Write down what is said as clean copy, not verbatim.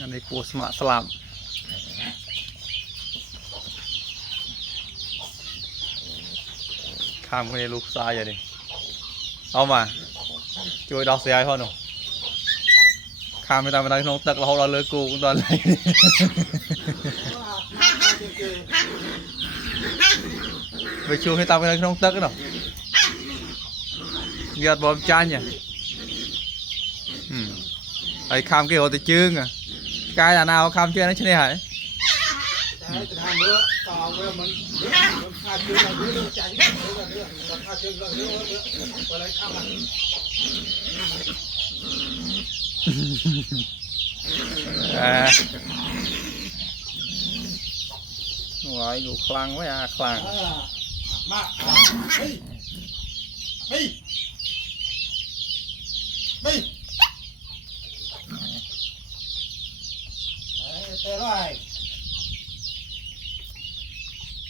อันนี้กูสมัครสลับข้ามคนนี้ลูกซ้ายอย่างนี้เอามาช่วยดอกเสียให้พ่อหนูข้ามไปตามไปทางน้องตึกเราเลยกูตอนไหนไปช่วยให้ตามไปทางน้องตึกหน่อยเกิดบอมจานเนี่ยไอ้ข้ามกี่หัวติจึงอ่ะกายnàoข้ามเชื่อนั่นใช่ไหมหายว้ายกูคลั่งไว้คลั่งมาเฮ้ยเฮ้ยเฮ้ยเตะไร